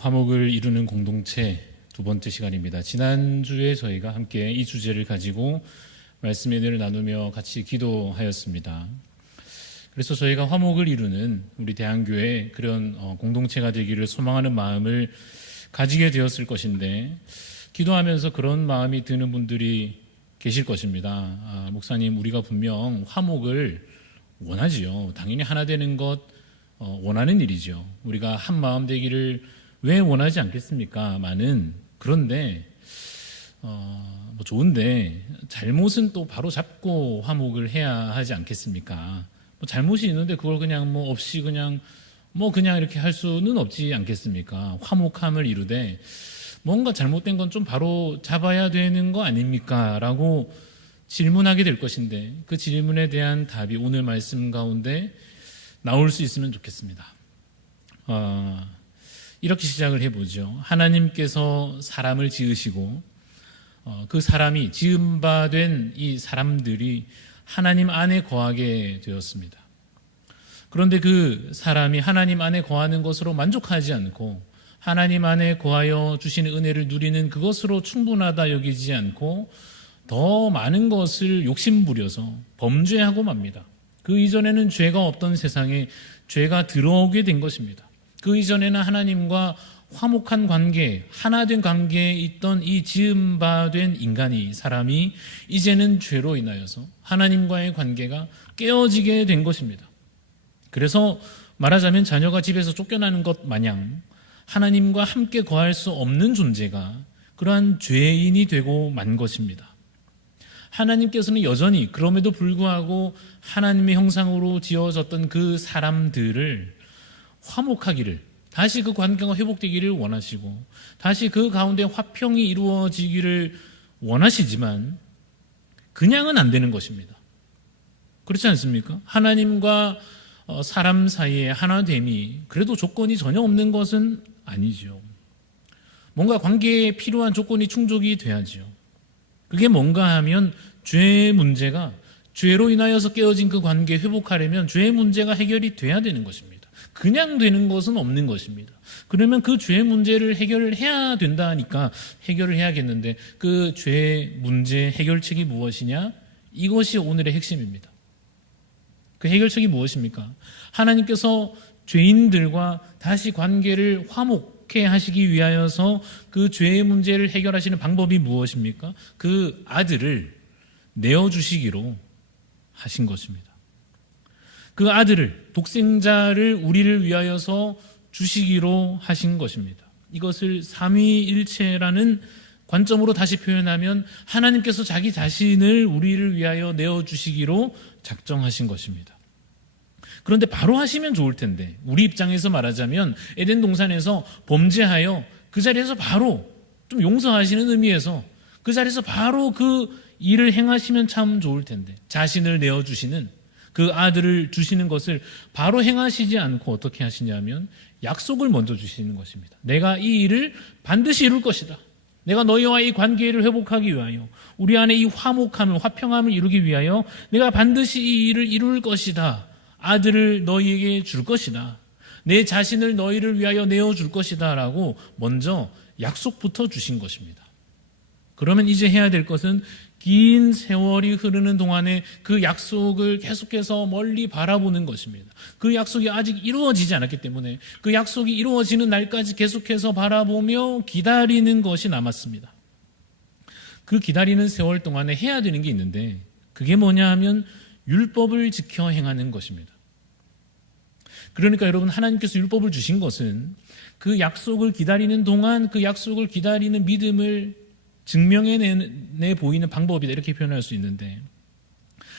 네, 화목을 이루는 공동체 두 번째 시간입니다. 지난주에 저희가 함께 이 주제를 가지고 말씀의 은혜를 나누며 같이 기도하였습니다. 그래서 저희가 화목을 이루는 우리 대한교회 그런 어, 공동체가 되기를 소망하는 마음을 가지게 되었을 것인데 기도하면서 그런 마음이 드는 분들이 계실 것입니다. 아, 목사님, 우리가 분명 화목을 원하지요. 당연히 하나 되는 것 어, 원하는 일이죠. 우리가 한 마음 되기를 왜 원하지 않겠습니까? 많은 그런데 어, 뭐 좋은데 잘못은 또 바로 잡고 화목을 해야 하지 않겠습니까? 뭐 잘못이 있는데 그걸 그냥 뭐 없이 그냥 뭐 그냥 이렇게 할 수는 없지 않겠습니까? 화목함을 이루되 뭔가 잘못된 건 좀 바로 잡아야 되는 거 아닙니까? 라고 질문하게 될 것인데 그 질문에 대한 답이 오늘 말씀 가운데 나올 수 있으면 좋겠습니다. 어, 이렇게 시작을 해보죠. 하나님께서 사람을 지으시고 어, 그 사람이 지음 바된 이 사람들이 하나님 안에 거하게 되었습니다. 그런데 그 사람이 하나님 안에 거하는 것으로 만족하지 않고 하나님 안에 거하여 주시는 은혜를 누리는 그것으로 충분하다 여기지 않고 더 많은 것을 욕심부려서 범죄하고 맙니다. 그 이전에는 죄가 없던 세상에 죄가 들어오게 된 것입니다. 그 이전에는 하나님과 화목한 관계, 하나된 관계에 있던 이 지음 바된 인간이 사람이 이제는 죄로 인하여서 하나님과의 관계가 깨어지게 된 것입니다. 그래서 말하자면 자녀가 집에서 쫓겨나는 것 마냥 하나님과 함께 거할 수 없는 존재가 그러한 죄인이 되고 만 것입니다. 하나님께서는 여전히 그럼에도 불구하고 하나님의 형상으로 지어졌던 그 사람들을 화목하기를 다시 그 관계가 회복되기를 원하시고 다시 그 가운데 화평이 이루어지기를 원하시지만 그냥은 안 되는 것입니다. 그렇지 않습니까? 하나님과 어, 사람 사이의 하나됨이 그래도 조건이 전혀 없는 것은 아니죠. 뭔가 관계에 필요한 조건이 충족이 돼야죠. 그게 뭔가 하면 죄의 문제가 죄로 인하여서 깨어진 그 관계 회복하려면 죄의 문제가 해결이 돼야 되는 것입니다. 그냥 되는 것은 없는 것입니다. 그러면 그 죄의 문제를 해결을 해야 된다니까 해결을 해야겠는데 그 죄의 문제 해결책이 무엇이냐? 이것이 오늘의 핵심입니다. 그 해결책이 무엇입니까? 하나님께서 죄인들과 다시 관계를 화목해 하시기 위하여서 그 죄의 문제를 해결하시는 방법이 무엇입니까? 그 아들을 내어주시기로 하신 것입니다. 그 아들을, 독생자를 우리를 위하여서 주시기로 하신 것입니다. 이것을 삼위일체라는 관점으로 다시 표현하면 하나님께서 자기 자신을 우리를 위하여 내어 주시기로 작정하신 것입니다. 그런데 바로 하시면 좋을 텐데 우리 입장에서 말하자면 에덴 동산에서 범죄하여 그 자리에서 바로 좀 용서하시는 의미에서 그 자리에서 바로 그 일을 행하시면 참 좋을 텐데 자신을 내어 주시는 그 아들을 주시는 것을 바로 행하시지 않고 어떻게 하시냐면 약속을 먼저 주시는 것입니다. 내가 이 일을 반드시 이룰 것이다. 내가 너희와 이 관계를 회복하기 위하여 우리 안에 이 화목함을 화평함을 이루기 위하여 내가 반드시 이 일을 이룰 것이다. 아들을 너희에게 줄 것이다. 내 자신을 너희를 위하여 내어 줄 것이다라고 먼저 약속부터 주신 것입니다. 그러면 이제 해야 될 것은 긴 세월이 흐르는 동안에 그 약속을 계속해서 멀리 바라보는 것입니다. 그 약속이 아직 이루어지지 않았기 때문에 그 약속이 이루어지는 날까지 계속해서 바라보며 기다리는 것이 남았습니다. 그 기다리는 세월 동안에 해야 되는 게 있는데 그게 뭐냐 하면 율법을 지켜 행하는 것입니다. 그러니까 여러분 하나님께서 율법을 주신 것은 그 약속을 기다리는 동안 그 약속을 기다리는 믿음을 증명해내 보이는 방법이다 이렇게 표현할 수 있는데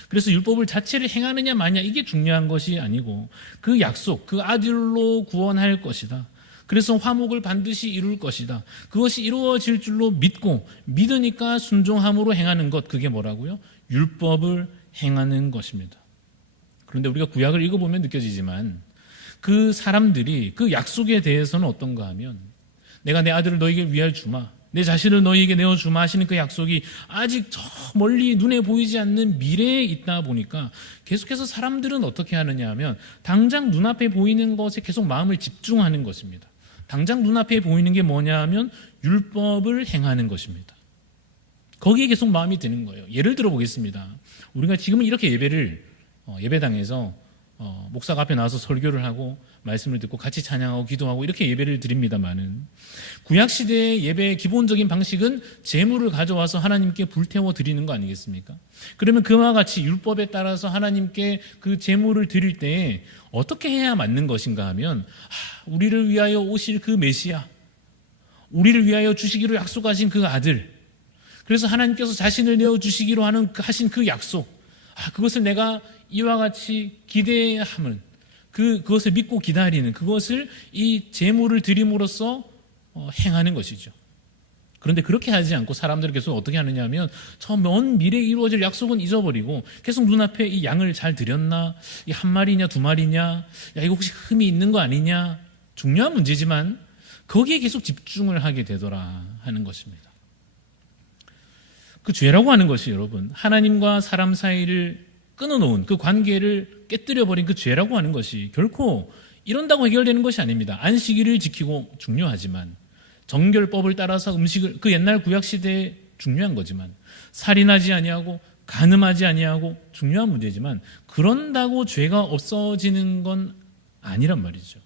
그래서 율법을 자체를 행하느냐 마냐 이게 중요한 것이 아니고 그 약속 그 아들로 구원할 것이다. 그래서 화목을 반드시 이룰 것이다. 그것이 이루어질 줄로 믿고 믿으니까 순종함으로 행하는 것 그게 뭐라고요? 율법을 행하는 것입니다. 그런데 우리가 구약을 읽어보면 느껴지지만 그 사람들이 그 약속에 대해서는 어떤가 하면 내가 내 아들을 너에게 위하여 주마. 내 자신을 너희에게 내어 주마 하시는 그 약속이 아직 저 멀리 눈에 보이지 않는 미래에 있다 보니까 계속해서 사람들은 어떻게 하느냐 하면 당장 눈앞에 보이는 것에 계속 마음을 집중하는 것입니다. 당장 눈앞에 보이는 게 뭐냐 하면 율법을 행하는 것입니다. 거기에 계속 마음이 드는 거예요. 예를 들어 보겠습니다. 우리가 지금은 이렇게 예배를 어, 예배당에서 어, 목사가 앞에 나와서 설교를 하고 말씀을 듣고 같이 찬양하고 기도하고 이렇게 예배를 드립니다만은 구약 시대의 예배의 기본적인 방식은 제물을 가져와서 하나님께 불태워 드리는 거 아니겠습니까? 그러면 그와 같이 율법에 따라서 하나님께 그 제물을 드릴 때 어떻게 해야 맞는 것인가 하면 아, 우리를 위하여 오실 그 메시아, 우리를 위하여 주시기로 약속하신 그 아들, 그래서 하나님께서 자신을 내어 주시기로 하는 하신 그 약속, 아, 그것을 내가 이와 같이 기대함은 그 그것을 믿고 기다리는 그것을 이 제물을 드림으로써 어, 행하는 것이죠. 그런데 그렇게 하지 않고 사람들이 계속 어떻게 하느냐면 저 먼 미래에 이루어질 약속은 잊어버리고 계속 눈앞에 이 양을 잘 드렸나 이 한 마리냐 두 마리냐 야 이거 혹시 흠이 있는 거 아니냐 중요한 문제지만 거기에 계속 집중을 하게 되더라 하는 것입니다. 그 죄라고 하는 것이 여러분 하나님과 사람 사이를 끊어놓은 그 관계를 깨뜨려 버린 그 죄라고 하는 것이 결코 이런다고 해결되는 것이 아닙니다. 안식일을 지키고 중요하지만 정결법을 따라서 음식을 그 옛날 구약 시대에 중요한 거지만 살인하지 아니하고 간음하지 아니하고 중요한 문제지만 그런다고 죄가 없어지는 건 아니란 말이죠.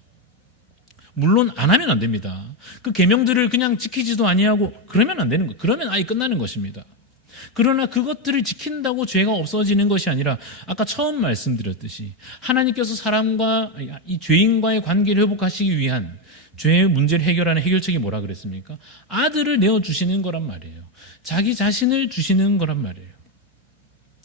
물론 안 하면 안 됩니다. 그 계명들을 그냥 지키지도 아니하고 그러면 안 되는 거. 그러면 아예 끝나는 것입니다. 그러나 그것들을 지킨다고 죄가 없어지는 것이 아니라 아까 처음 말씀드렸듯이 하나님께서 사람과 이 죄인과의 관계를 회복하시기 위한 죄의 문제를 해결하는 해결책이 뭐라 그랬습니까? 아들을 내어 주시는 거란 말이에요. 자기 자신을 주시는 거란 말이에요.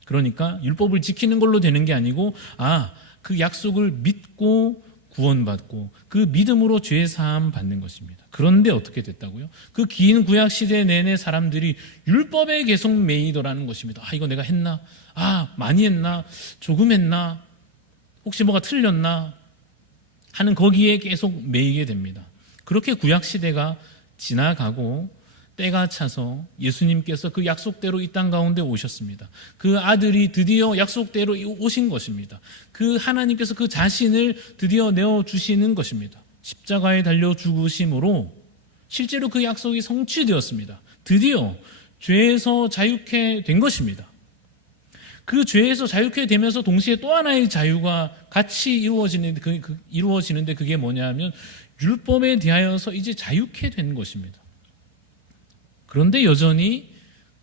그러니까 율법을 지키는 걸로 되는 게 아니고 아, 그 약속을 믿고 구원받고 그 믿음으로 죄 사함 받는 것입니다. 그런데 어떻게 됐다고요? 그 긴 구약 시대 내내 사람들이 율법에 계속 매이더라는 것입니다. 아, 이거 내가 했나? 아, 많이 했나? 조금 했나? 혹시 뭐가 틀렸나? 하는 거기에 계속 매이게 됩니다. 그렇게 구약 시대가 지나가고 때가 차서 예수님께서 그 약속대로 이 땅 가운데 오셨습니다. 그 아들이 드디어 약속대로 오신 것입니다. 그 하나님께서 그 자신을 드디어 내어 주시는 것입니다. 십자가에 달려 죽으심으로 실제로 그 약속이 성취되었습니다. 드디어 죄에서 자유케 된 것입니다. 그 죄에서 자유케 되면서 동시에 또 하나의 자유가 같이 이루어지는데, 그, 그, 이루어지는데 그게 뭐냐면 율법에 대하여서 이제 자유케 된 것입니다. 그런데 여전히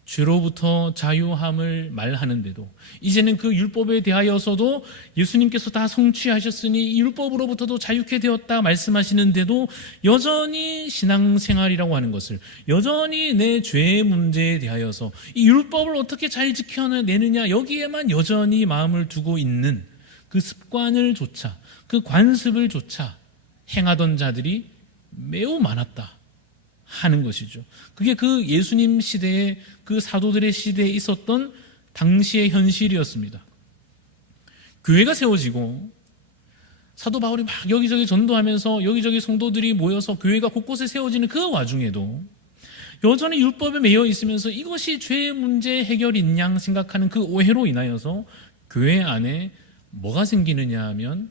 죄로부터 자유함을 말하는데도 이제는 그 율법에 대하여서도 예수님께서 다 성취하셨으니 이 율법으로부터도 자유케 되었다 말씀하시는데도 여전히 신앙생활이라고 하는 것을 여전히 내 죄의 문제에 대하여서 이 율법을 어떻게 잘 지켜내느냐 여기에만 여전히 마음을 두고 있는 그 습관을 조차 그 관습을 조차 행하던 자들이 매우 많았다. 하는 것이죠. 그게 그 예수님 시대에 그 사도들의 시대에 있었던 당시의 현실이었습니다. 교회가 세워지고 사도 바울이 막 여기저기 전도하면서 여기저기 성도들이 모여서 교회가 곳곳에 세워지는 그 와중에도 여전히 율법에 매여 있으면서 이것이 죄의 문제 해결인 양 생각하는 그 오해로 인하여서 교회 안에 뭐가 생기느냐 하면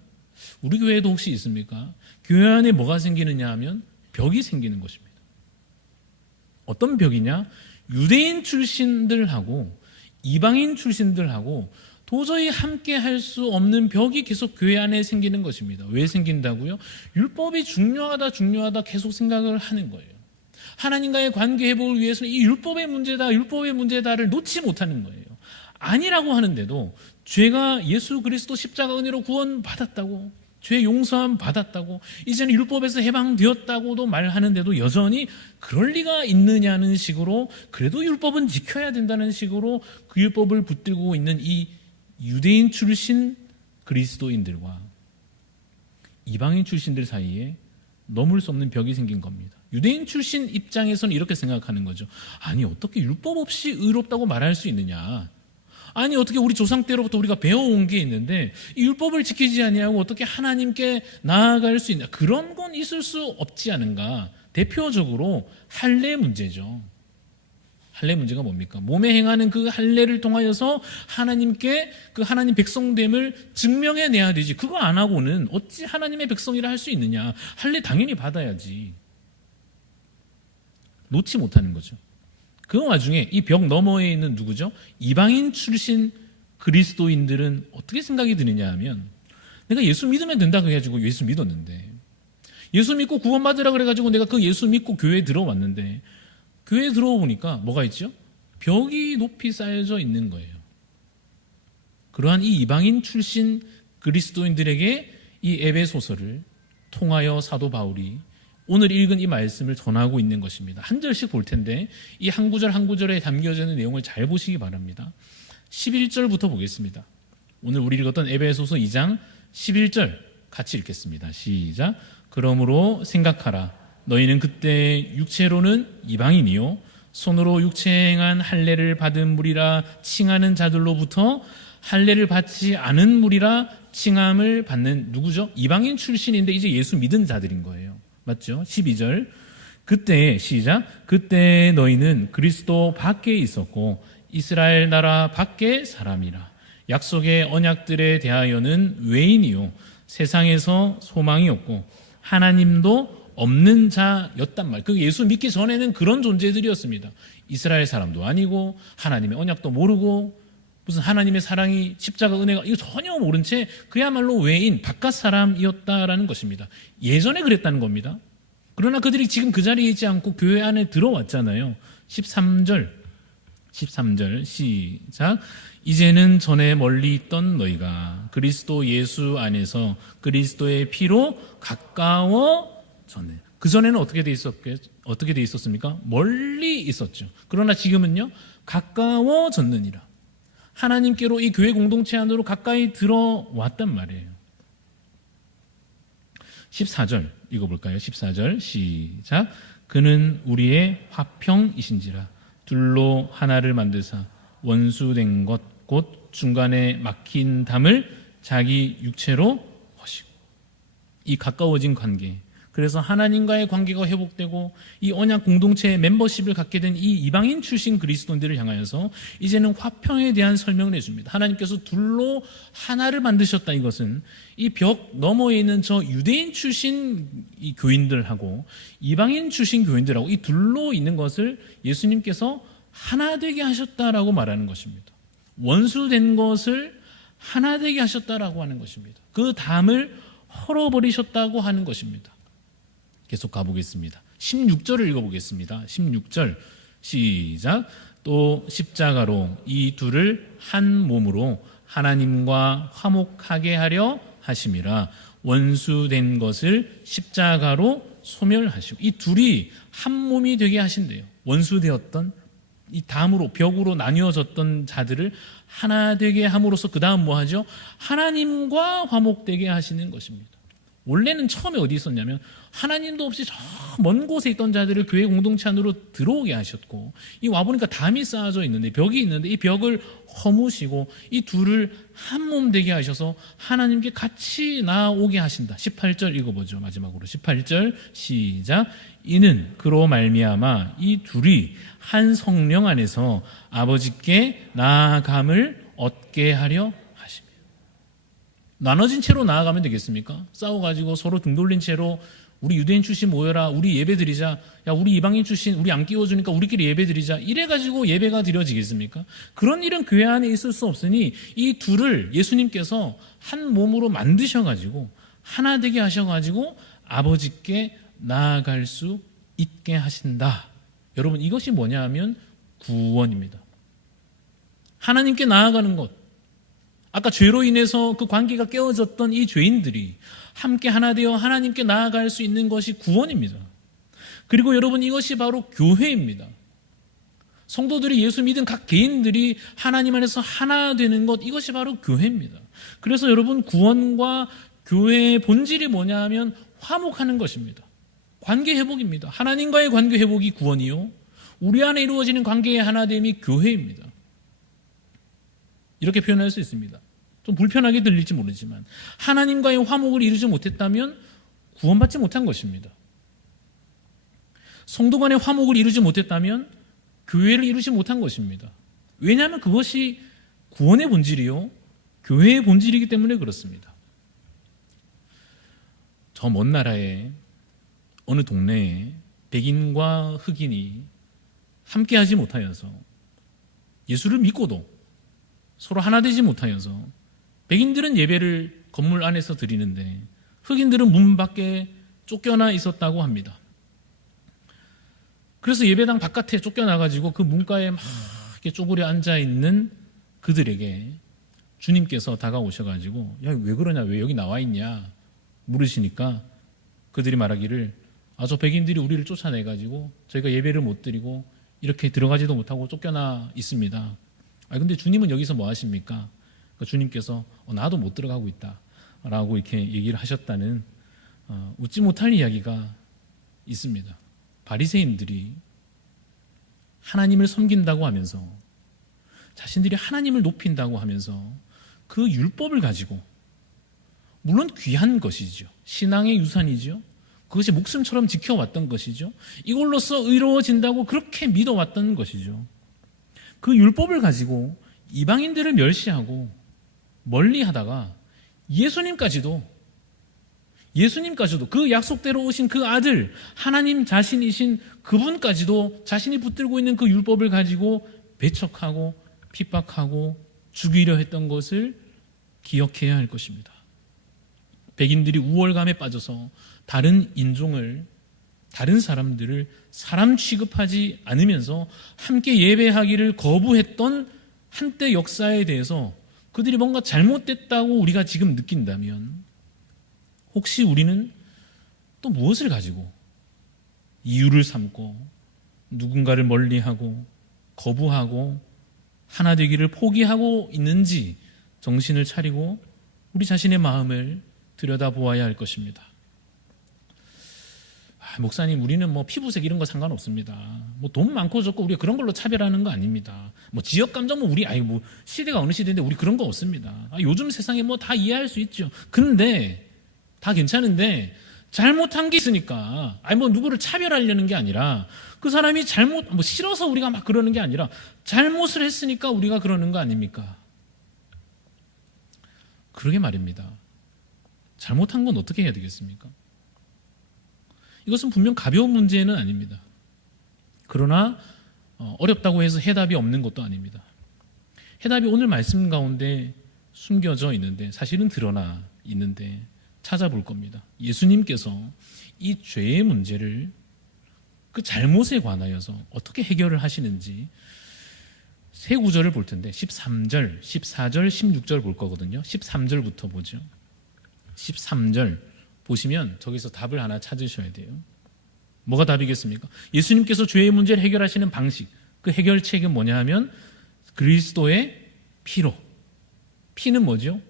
우리 교회에도 혹시 있습니까? 교회 안에 뭐가 생기느냐 하면 벽이 생기는 것입니다. 어떤 벽이냐? 유대인 출신들하고 이방인 출신들하고 도저히 함께 할 수 없는 벽이 계속 교회 안에 생기는 것입니다. 왜 생긴다고요? 율법이 중요하다, 중요하다 계속 생각을 하는 거예요. 하나님과의 관계 회복을 위해서는 이 율법의 문제다, 율법의 문제다를 놓지 못하는 거예요. 아니라고 하는데도 죄가 예수 그리스도 십자가 은혜로 구원받았다고 죄 용서함 받았다고 이제는 율법에서 해방되었다고도 말하는데도 여전히 그럴 리가 있느냐는 식으로 그래도 율법은 지켜야 된다는 식으로 그 율법을 붙들고 있는 이 유대인 출신 그리스도인들과 이방인 출신들 사이에 넘을 수 없는 벽이 생긴 겁니다. 유대인 출신 입장에서는 이렇게 생각하는 거죠. 아니 어떻게 율법 없이 의롭다고 말할 수 있느냐? 아니 어떻게 우리 조상 때로부터 우리가 배워온 게 있는데 이 율법을 지키지 아니하고 어떻게 하나님께 나아갈 수 있냐. 그런 건 있을 수 없지 않은가. 대표적으로 할례 문제죠. 할례 문제가 뭡니까? 몸에 행하는 그 할례를 통하여서 하나님께 그 하나님 백성됨을 증명해 내야 되지. 그거 안 하고는 어찌 하나님의 백성이라 할 수 있느냐. 할례 당연히 받아야지. 놓지 못하는 거죠. 그 와중에 이 벽 너머에 있는 누구죠? 이방인 출신 그리스도인들은 어떻게 생각이 드느냐 하면 내가 예수 믿으면 된다 그래가지고 예수 믿었는데 예수 믿고 구원받으라 그래가지고 내가 그 예수 믿고 교회에 들어왔는데 교회에 들어보니까 뭐가 있죠? 벽이 높이 쌓여져 있는 거예요. 그러한 이 이방인 출신 그리스도인들에게 이 에베소서를 통하여 사도 바울이 오늘 읽은 이 말씀을 전하고 있는 것입니다. 한 절씩 볼 텐데 이 한 구절 한 구절에 담겨져 있는 내용을 잘 보시기 바랍니다. 11절부터 보겠습니다. 오늘 우리 읽었던 에베소서 2장 11절 같이 읽겠습니다. 시작. 그러므로 생각하라. 너희는 그때 육체로는 이방인이요 손으로 육체 행한 할례를 받은 무리라 칭하는 자들로부터 할례를 받지 않은 무리라 칭함을 받는 누구죠? 이방인 출신인데 이제 예수 믿은 자들인 거예요. 맞죠? 12절. 그때 시작. 그때 너희는 그리스도 밖에 있었고 이스라엘 나라 밖에 사람이라. 약속의 언약들에 대하여는 외인이요 세상에서 소망이 없고 하나님도 없는 자였단 말. 그 예수 믿기 전에는 그런 존재들이었습니다. 이스라엘 사람도 아니고 하나님의 언약도 모르고 무슨 하나님의 사랑이 십자가 은혜가 이거 전혀 모른 채 그야말로 외인 바깥 사람이었다라는 것입니다. 예전에 그랬다는 겁니다. 그러나 그들이 지금 그 자리에 있지 않고 교회 안에 들어왔잖아요. 13절 13절 시작 이제는 전에 멀리 있던 너희가 그리스도 예수 안에서 그리스도의 피로 가까워졌네. 그 전에는 어떻게 돼 있었게 어떻게 돼 있었습니까? 멀리 있었죠. 그러나 지금은요 가까워졌느니라. 하나님께로 이 교회 공동체 안으로 가까이 들어왔단 말이에요. 14절 읽어볼까요? 14절 시작. 그는 우리의 화평이신지라 둘로 하나를 만드사 원수된 것 곧 중간에 막힌 담을 자기 육체로 허시고 이 가까워진 관계 그래서 하나님과의 관계가 회복되고 이 언약 공동체의 멤버십을 갖게 된 이 이방인 출신 그리스도인들을 향하여서 이제는 화평에 대한 설명을 해줍니다. 하나님께서 둘로 하나를 만드셨다 이것은 이 벽 너머에 있는 저 유대인 출신 이 교인들하고 이방인 출신 교인들하고 이 둘로 있는 것을 예수님께서 하나 되게 하셨다라고 말하는 것입니다. 원수된 것을 하나 되게 하셨다라고 하는 것입니다. 그 담을 헐어버리셨다고 하는 것입니다. 계속 가보겠습니다. 16절을 읽어보겠습니다. 16절 시작. 또 십자가로 이 둘을 한 몸으로 하나님과 화목하게 하려 하심이라 원수된 것을 십자가로 소멸하시고 이 둘이 한 몸이 되게 하신대요. 원수되었던 이 담으로 벽으로 나뉘어졌던 자들을 하나 되게 함으로써 그 다음 뭐 하죠? 하나님과 화목되게 하시는 것입니다. 원래는 처음에 어디 있었냐면 하나님도 없이 저 먼 곳에 있던 자들을 교회 공동체 안으로 들어오게 하셨고 이 와보니까 담이 쌓아져 있는데 벽이 있는데 이 벽을 허무시고 이 둘을 한 몸 되게 하셔서 하나님께 같이 나오게 하신다. 18절 읽어보죠. 마지막으로 18절 시작. 이는 그로 말미암아 이 둘이 한 성령 안에서 아버지께 나아감을 얻게 하려 하십니다. 나눠진 채로 나아가면 되겠습니까? 싸워가지고 서로 등 돌린 채로 우리 유대인 출신 모여라 우리 예배 드리자 야 우리 이방인 출신 우리 안 끼워 주니까 우리끼리 예배 드리자 이래 가지고 예배가 드려지겠습니까? 그런 일은 교회 안에 있을 수 없으니 이 둘을 예수님께서 한 몸으로 만드셔 가지고 하나 되게 하셔 가지고 아버지께 나아갈 수 있게 하신다. 여러분 이것이 뭐냐 하면 구원입니다. 하나님께 나아가는 것. 아까 죄로 인해서 그 관계가 깨어졌던 이 죄인들이 함께 하나 되어 하나님께 나아갈 수 있는 것이 구원입니다. 그리고 여러분 이것이 바로 교회입니다. 성도들이 예수 믿은 각 개인들이 하나님 안에서 하나 되는 것 이것이 바로 교회입니다. 그래서 여러분 구원과 교회의 본질이 뭐냐 하면 화목하는 것입니다. 관계 회복입니다. 하나님과의 관계 회복이 구원이요. 우리 안에 이루어지는 관계의 하나됨이 교회입니다. 이렇게 표현할 수 있습니다. 좀 불편하게 들릴지 모르지만 하나님과의 화목을 이루지 못했다면 구원받지 못한 것입니다. 성도 간의 화목을 이루지 못했다면 교회를 이루지 못한 것입니다. 왜냐하면 그것이 구원의 본질이요. 교회의 본질이기 때문에 그렇습니다. 저 먼 나라에 어느 동네에 백인과 흑인이 함께하지 못하여서 예수를 믿고도 서로 하나 되지 못하여서 백인들은 예배를 건물 안에서 드리는데 흑인들은 문 밖에 쫓겨나 있었다고 합니다. 그래서 예배당 바깥에 쫓겨나가지고 그 문가에 막 쪼그려 앉아 있는 그들에게 주님께서 다가오셔가지고 야 왜 그러냐 왜 여기 나와 있냐 물으시니까 그들이 말하기를 아 저 백인들이 우리를 쫓아내가지고 저희가 예배를 못 드리고 이렇게 들어가지도 못하고 쫓겨나 있습니다. 아 근데 주님은 여기서 뭐 하십니까? 그러니까 주님께서 어, 나도 못 들어가고 있다라고 이렇게 얘기를 하셨다는 어, 웃지 못할 이야기가 있습니다. 바리새인들이 하나님을 섬긴다고 하면서 자신들이 하나님을 높인다고 하면서 그 율법을 가지고 물론 귀한 것이죠. 신앙의 유산이죠. 그것이 목숨처럼 지켜왔던 것이죠. 이걸로써 의로워진다고 그렇게 믿어왔던 것이죠. 그 율법을 가지고 이방인들을 멸시하고 멀리 하다가 예수님까지도 예수님까지도 그 약속대로 오신 그 아들 하나님 자신이신 그분까지도 자신이 붙들고 있는 그 율법을 가지고 배척하고 핍박하고 죽이려 했던 것을 기억해야 할 것입니다. 백인들이 우월감에 빠져서 다른 인종을 다른 사람들을 사람 취급하지 않으면서 함께 예배하기를 거부했던 한때 역사에 대해서 그들이 뭔가 잘못됐다고 우리가 지금 느낀다면 혹시 우리는 또 무엇을 가지고 이유를 삼고 누군가를 멀리하고 거부하고 하나 되기를 포기하고 있는지 정신을 차리고 우리 자신의 마음을 들여다보아야 할 것입니다. 아, 목사님, 우리는 뭐 피부색 이런 거 상관없습니다. 뭐 돈 많고 적고 우리가 그런 걸로 차별하는 거 아닙니다. 뭐 지역 감정 뭐 우리 아니 뭐 시대가 어느 시대인데 우리 그런 거 없습니다. 아, 요즘 세상에 뭐 다 이해할 수 있죠. 근데 다 괜찮은데 잘못한 게 있으니까 아니 뭐 누구를 차별하려는 게 아니라 그 사람이 잘못 뭐 싫어서 우리가 막 그러는 게 아니라 잘못을 했으니까 우리가 그러는 거 아닙니까? 그러게 말입니다. 잘못한 건 어떻게 해야 되겠습니까? 이것은 분명 가벼운 문제는 아닙니다. 그러나 어, 어렵다고 해서 해답이 없는 것도 아닙니다. 해답이 오늘 말씀 가운데 숨겨져 있는데 사실은 드러나 있는데 찾아볼 겁니다. 예수님께서 이 죄의 문제를 그 잘못에 관하여서 어떻게 해결을 하시는지 세 구절을 볼 텐데 13절, 14절, 16절 볼 거거든요. 13절부터 보죠. 13절 보시면 저기서 답을 하나 찾으셔야 돼요. 뭐가 답이겠습니까? 예수님께서 죄의 문제를 해결하시는 방식, 그 해결책은 뭐냐 하면 그리스도의 피로. 피는 뭐죠?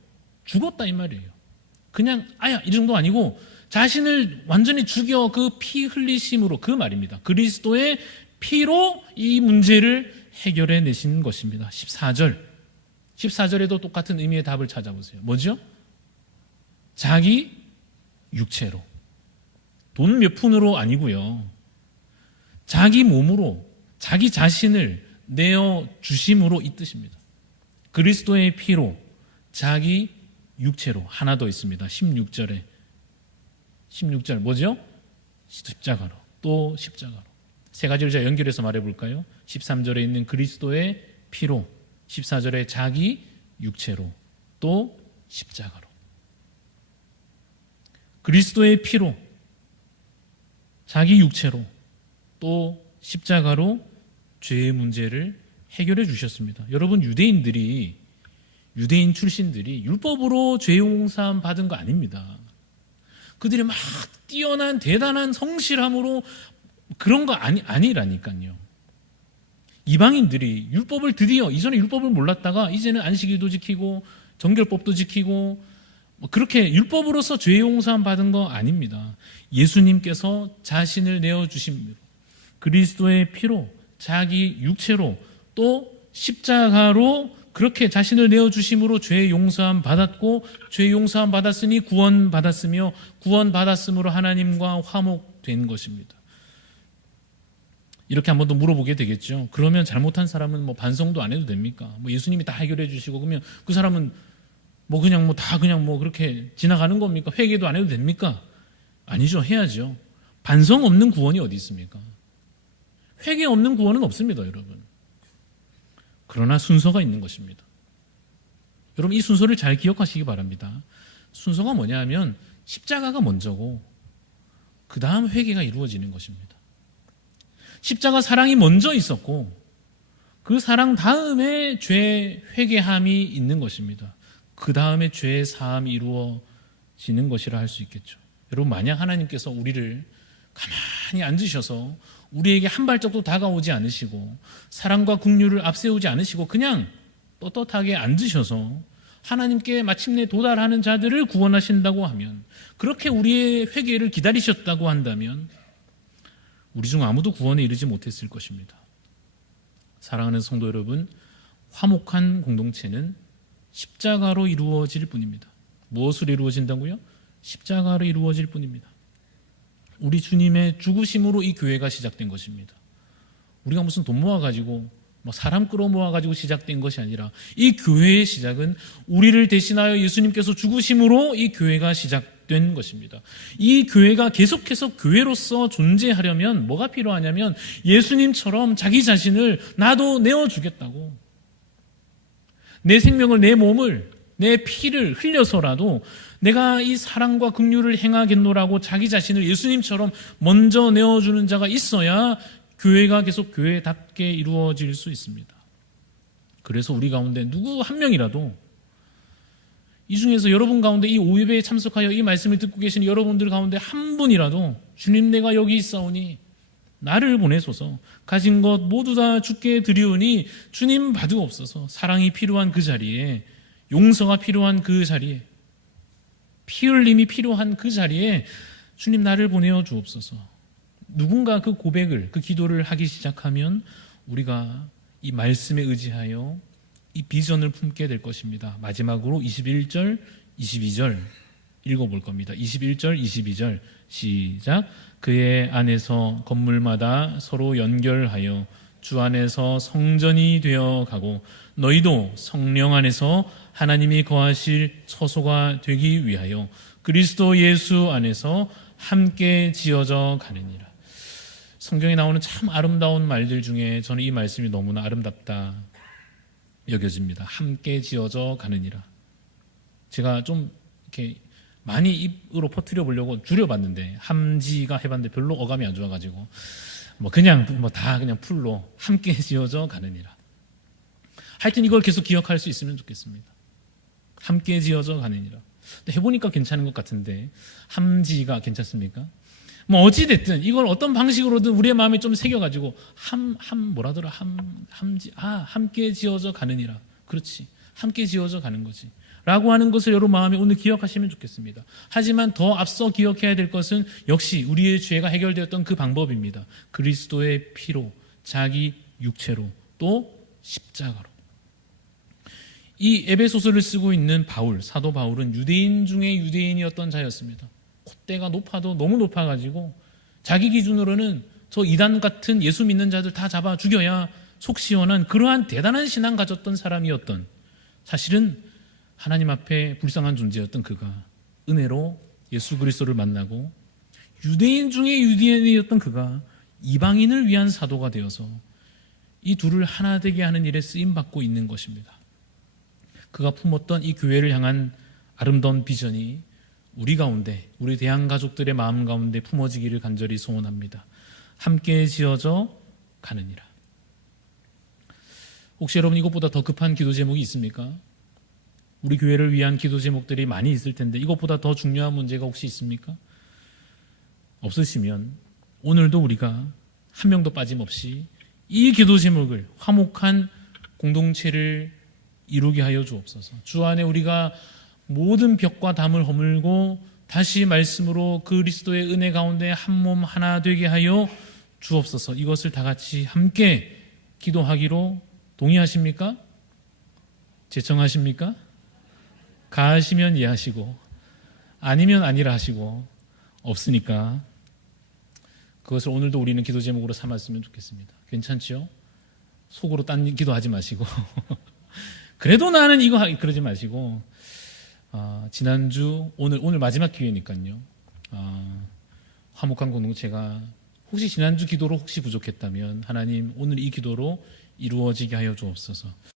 죽었다 이 말이에요. 그냥 아야 이 정도 아니고 자신을 완전히 죽여 그 피 흘리심으로 그 말입니다. 그리스도의 피로 이 문제를 해결해 내신 것입니다. 14절. 14절에도 똑같은 의미의 답을 찾아보세요. 뭐죠? 자기 육체로. 돈 몇 푼으로 아니고요. 자기 몸으로 자기 자신을 내어 주심으로 이 뜻입니다. 그리스도의 피로 자기 육체로 하나 더 있습니다. 16절에 16절 뭐죠? 십자가로 또 십자가로 세 가지를 제가 연결해서 말해 볼까요? 13절에 있는 그리스도의 피로 14절에 자기 육체로 또 십자가로 그리스도의 피로 자기 육체로 또 십자가로 죄의 문제를 해결해 주셨습니다. 여러분 유대인들이 유대인 출신들이 율법으로 죄 용서함 받은 거 아닙니다. 그들이 막 뛰어난 대단한 성실함으로 그런 거 아니 아니라니까요. 이방인들이 율법을 드디어 이전에 율법을 몰랐다가 이제는 안식일도 지키고 정결법도 지키고 뭐 그렇게 율법으로서 죄 용서함 받은 거 아닙니다. 예수님께서 자신을 내어 주심 그리스도의 피로 자기 육체로 또 십자가로 그렇게 자신을 내어 주심으로 죄 용서함 받았고 죄 용서함 받았으니 구원 받았으며 구원 받았으므로 하나님과 화목된 것입니다. 이렇게 한 번 더 물어보게 되겠죠. 그러면 잘못한 사람은 뭐 반성도 안 해도 됩니까? 뭐 예수님이 다 해결해 주시고 그러면 그 사람은 뭐 그냥 뭐 다 그냥 뭐 그렇게 지나가는 겁니까? 회개도 안 해도 됩니까? 아니죠. 해야죠. 반성 없는 구원이 어디 있습니까? 회개 없는 구원은 없습니다, 여러분. 그러나 순서가 있는 것입니다. 여러분 이 순서를 잘 기억하시기 바랍니다. 순서가 뭐냐 하면 십자가가 먼저고 그 다음 회개가 이루어지는 것입니다. 십자가 사랑이 먼저 있었고 그 사랑 다음에 죄 회개함이 있는 것입니다. 그 다음에 죄 사함이 이루어지는 것이라 할 수 있겠죠. 여러분 만약 하나님께서 우리를 가만히 앉으셔서 우리에게 한 발짝도 다가오지 않으시고 사랑과 긍휼을 앞세우지 않으시고 그냥 떳떳하게 앉으셔서 하나님께 마침내 도달하는 자들을 구원하신다고 하면 그렇게 우리의 회개를 기다리셨다고 한다면 우리 중 아무도 구원에 이르지 못했을 것입니다. 사랑하는 성도 여러분, 화목한 공동체는 십자가로 이루어질 뿐입니다. 무엇으로 이루어진다고요? 십자가로 이루어질 뿐입니다. 우리 주님의 죽으심으로 이 교회가 시작된 것입니다. 우리가 무슨 돈 모아가지고 뭐 사람 끌어모아가지고 시작된 것이 아니라 이 교회의 시작은 우리를 대신하여 예수님께서 죽으심으로 이 교회가 시작된 것입니다. 이 교회가 계속해서 교회로서 존재하려면 뭐가 필요하냐면 예수님처럼 자기 자신을 나도 내어주겠다고 내 생명을 내 몸을 내 피를 흘려서라도 내가 이 사랑과 긍휼을 행하겠노라고 자기 자신을 예수님처럼 먼저 내어주는 자가 있어야 교회가 계속 교회답게 이루어질 수 있습니다. 그래서 우리 가운데 누구 한 명이라도 이 중에서 여러분 가운데 이 오예배에 참석하여 이 말씀을 듣고 계신 여러분들 가운데 한 분이라도 주님 내가 여기 있사오니 나를 보내소서. 가진 것 모두 다 주께 드리오니 주님 받으옵소서 사랑이 필요한 그 자리에 용서가 필요한 그 자리에 피 흘림이 필요한 그 자리에 주님 나를 보내어 주옵소서. 누군가 그 고백을 그 기도를 하기 시작하면 우리가 이 말씀에 의지하여 이 비전을 품게 될 것입니다. 마지막으로 21절, 22절 읽어볼 겁니다. 21절, 22절 시작. 그의 안에서 건물마다 서로 연결하여 주 안에서 성전이 되어 가고 너희도 성령 안에서 하나님이 거하실 처소가 되기 위하여 그리스도 예수 안에서 함께 지어져 가느니라. 성경에 나오는 참 아름다운 말들 중에 저는 이 말씀이 너무나 아름답다 여겨집니다. 함께 지어져 가느니라. 제가 좀 이렇게 많이 입으로 퍼뜨려 보려고 줄여봤는데 함지가 해봤는데 별로 어감이 안 좋아가지고 뭐 그냥 뭐 다 그냥 풀로 함께 지어져 가느니라. 하여튼 이걸 계속 기억할 수 있으면 좋겠습니다. 함께 지어져 가느니라. 해보니까 괜찮은 것 같은데 함지가 괜찮습니까? 뭐 어찌 됐든 이걸 어떤 방식으로든 우리의 마음에 좀 새겨가지고 함 함 뭐라더라 함 함지 아 함께 지어져 가느니라. 그렇지 함께 지어져 가는 거지. 라고 하는 것을 여러분 마음에 오늘 기억하시면 좋겠습니다. 하지만 더 앞서 기억해야 될 것은 역시 우리의 죄가 해결되었던 그 방법입니다. 그리스도의 피로, 자기 육체로, 또 십자가로. 이 에베소서를 쓰고 있는 바울, 사도 바울은 유대인 중에 유대인이었던 자였습니다. 콧대가 높아도 너무 높아가지고 자기 기준으로는 저 이단 같은 예수 믿는 자들 다 잡아 죽여야 속 시원한 그러한 대단한 신앙 가졌던 사람이었던 사실은 하나님 앞에 불쌍한 존재였던 그가 은혜로 예수 그리스도를 만나고 유대인 중에 유대인이었던 그가 이방인을 위한 사도가 되어서 이 둘을 하나 되게 하는 일에 쓰임 받고 있는 것입니다. 그가 품었던 이 교회를 향한 아름다운 비전이 우리 가운데 우리 대한 가족들의 마음 가운데 품어지기를 간절히 소원합니다. 함께 지어져 가느니라. 혹시 여러분 이것보다 더 급한 기도 제목이 있습니까? 우리 교회를 위한 기도 제목들이 많이 있을 텐데 이것보다 더 중요한 문제가 혹시 있습니까? 없으시면 오늘도 우리가 한 명도 빠짐없이 이 기도 제목을 화목한 공동체를 이루게 하여 주옵소서. 주 안에 우리가 모든 벽과 담을 허물고 다시 말씀으로 그리스도의 은혜 가운데 한 몸 하나 되게 하여 주옵소서. 이것을 다 같이 함께 기도하기로 동의하십니까? 제청하십니까? 가하시면 이해하시고 아니면 아니라 하시고 없으니까 그것을 오늘도 우리는 기도 제목으로 삼았으면 좋겠습니다. 괜찮죠? 속으로 딴 기도하지 마시고 그래도 나는 이거 하 그러지 마시고 어, 지난주 오늘 오늘 마지막 기회니까요. 어, 화목한 공동체가 혹시 지난주 기도로 혹시 부족했다면 하나님 오늘 이 기도로 이루어지게 하여 주옵소서.